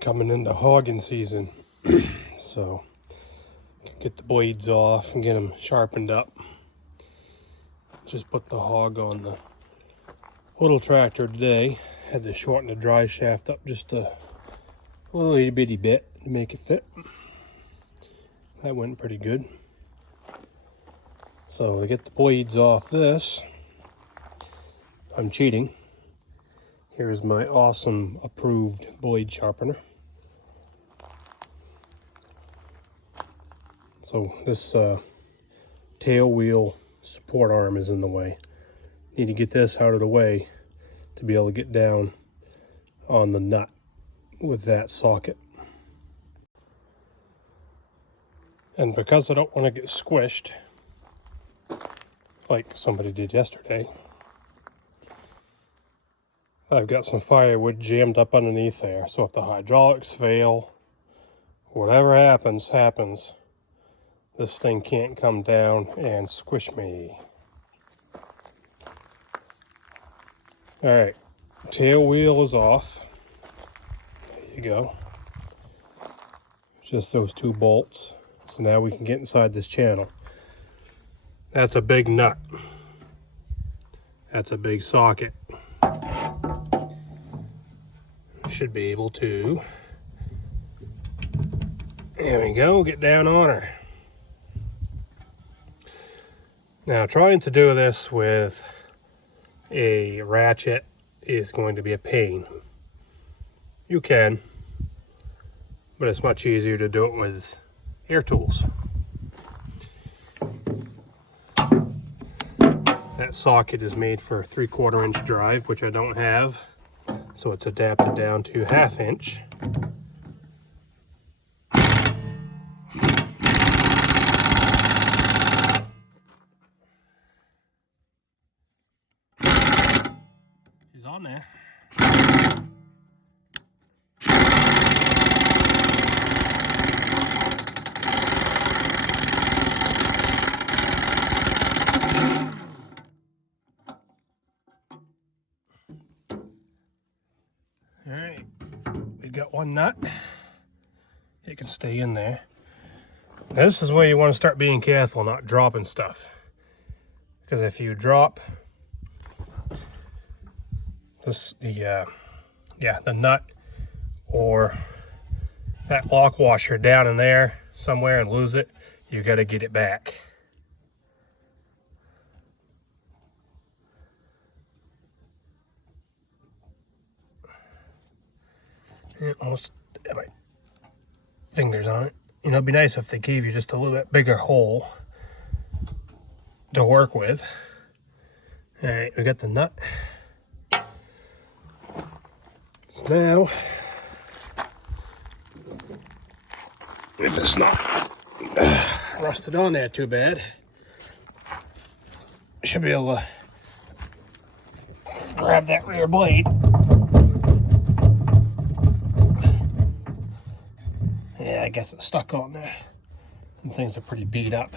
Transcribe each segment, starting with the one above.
Coming into hogging season, so get the blades off and get them sharpened up. Just put the hog on the little tractor today. Had to shorten the drive shaft up just a little itty bitty bit to make it fit. That went pretty good. So to get the blades off this, I'm cheating. Here's my awesome approved blade sharpener. So this tail wheel support arm is in the way. Need to get this out of the way to be able to get down on the nut with that socket. And because I don't want to get squished like somebody did yesterday, I've got some firewood jammed up underneath there. So if the hydraulics fail, whatever happens, this thing can't come down and squish me. All right, tail wheel is off. There you go. Just those two bolts. So now we can get inside this channel. That's a big nut. That's a big socket. Should be able to, there we go, get down on her. Now trying to do this with a ratchet is going to be a pain. You can, but it's much easier to do it with air tools. That socket is made for a 3/4 inch drive, which I don't have, so it's adapted down to 1/2 inch. She's on there. All right, we got one nut. It can stay in there. Now, this is where you want to start being careful, not dropping stuff. Because if you drop this, the nut or that lock washer down in there somewhere and lose it, you got to get it back. It almost have my fingers on it. You know, it'd be nice if they gave you just a little bit bigger hole to work with. All right, we got the nut. So now, if it's not rusted on there too bad, I should be able to grab that rear blade. Yeah, I guess it's stuck on there. Some things are pretty beat up.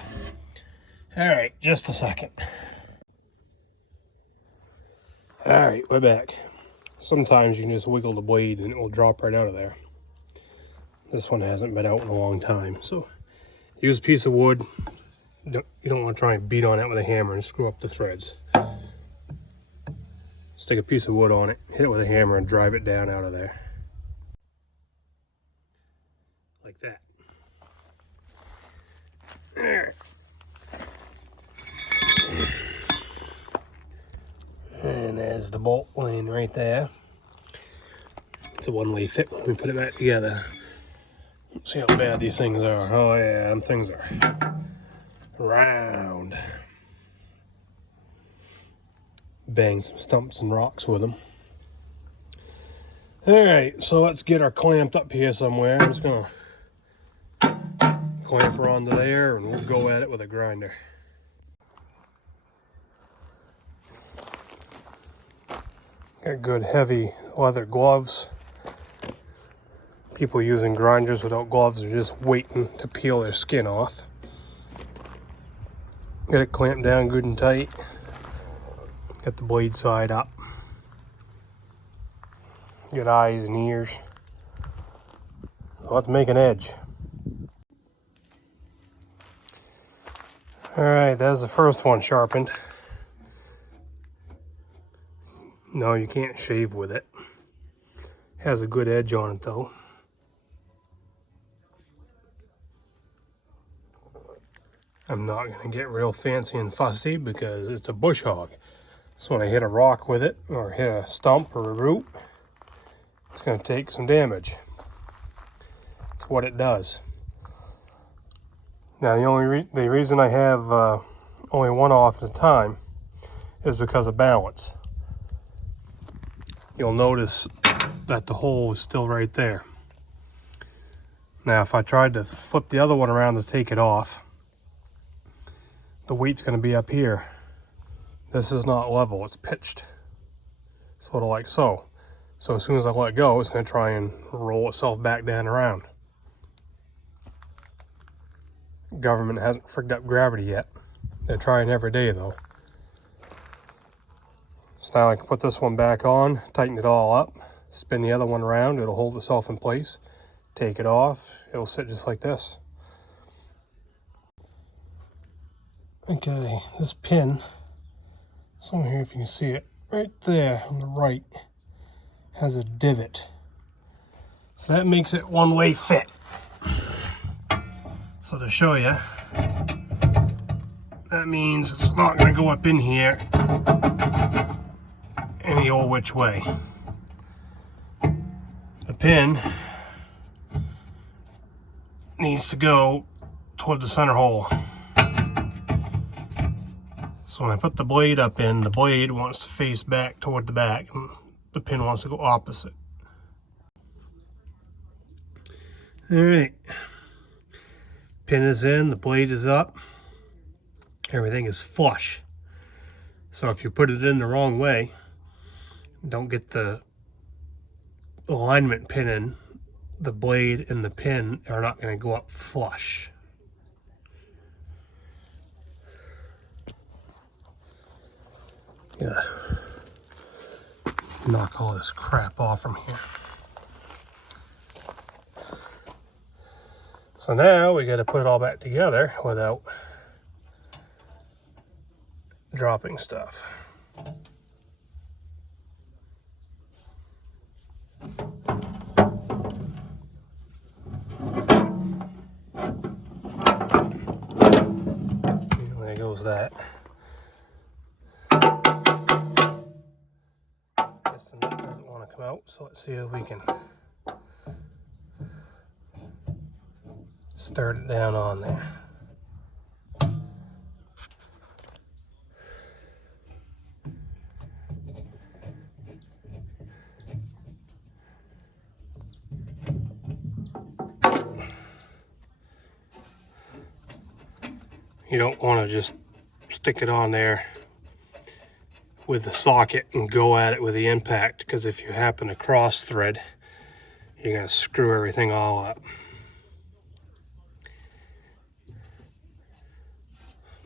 All right, just a second. All right, we're back. Sometimes you can just wiggle the blade and it will drop right out of there. This one hasn't been out in a long time, so use a piece of wood. You don't want to try and beat on it with a hammer and screw up the threads. Stick a piece of wood on it, hit it with a hammer, and drive it down out of there. Like that. There. And there's the bolt laying right there. It's a one-way fit when we put it back together. Let's see how bad these things are. Oh yeah, them things are round. Bang some stumps and rocks with them. Alright, so let's get her clamped up here somewhere. I'm just gonna clamp her onto there and we'll go at it with a grinder. Got good heavy leather gloves. People using grinders without gloves are just waiting to peel their skin off. Get it clamped down good and tight. Get the blade side up. Get eyes and ears. let's make an edge. Alright, that's the first one sharpened. No, you can't shave with it. Has a good edge on it though. I'm not going to get real fancy and fussy because it's a bush hog. So when I hit a rock with it, or hit a stump or a root, it's going to take some damage. That's what it does. Now the reason I have only one off at a time is because of balance. You'll notice that the hole is still right there. Now if I tried to flip the other one around to take it off, the weight's going to be up here. This is not level, it's pitched. Sort of like so. So as soon as I let go, it's going to try and roll itself back down around. Government hasn't frigged up gravity yet. They're trying every day though. So now I can put this one back on, tighten it all up, spin the other one around, it'll hold itself in place. Take it off, it'll sit just like this. Okay, this pin, somewhere here if you can see it, right there on the right, has a divot. So that makes it one-way fit. So to show you, that means it's not going to go up in here any old which way. The pin needs to go toward the center hole. So when I put the blade up in, the blade wants to face back toward the back, and the pin wants to go opposite. Alright, pin is in, the blade is up, everything is flush. So if you put it in the wrong way, don't get the alignment pin in, the blade and the pin are not going to go up flush. Yeah, knock all this crap off from here. So now we got to put it all back together without dropping stuff. There goes that. Guess the nut doesn't want to come out, so let's see if we can start it down on there. You don't want to just stick it on there with the socket and go at it with the impact, because if you happen to cross thread, you're going to screw everything all up.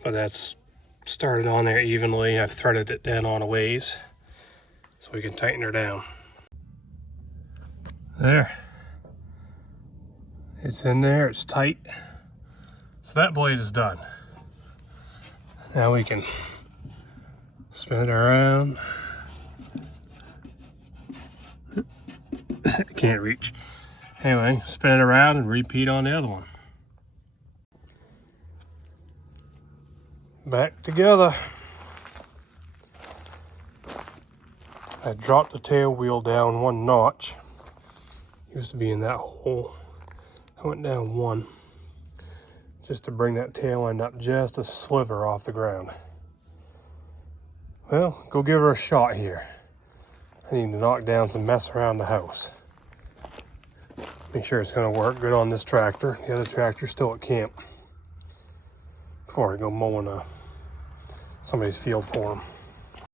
But that's started on there evenly. I've threaded it down on a ways so we can tighten her down. There. It's in there, it's tight. So that blade is done. Now we can spin it around. Can't reach. Anyway, spin it around and repeat on the other one. Back together. I dropped the tail wheel down one notch. Used to be in that hole. I went down one, just to bring that tail end up just a sliver off the ground. Well, go give her a shot here. I need to knock down some mess around the house. Make sure it's going to work good on this tractor. The other tractor's still at camp before I go mowing somebody's field for them.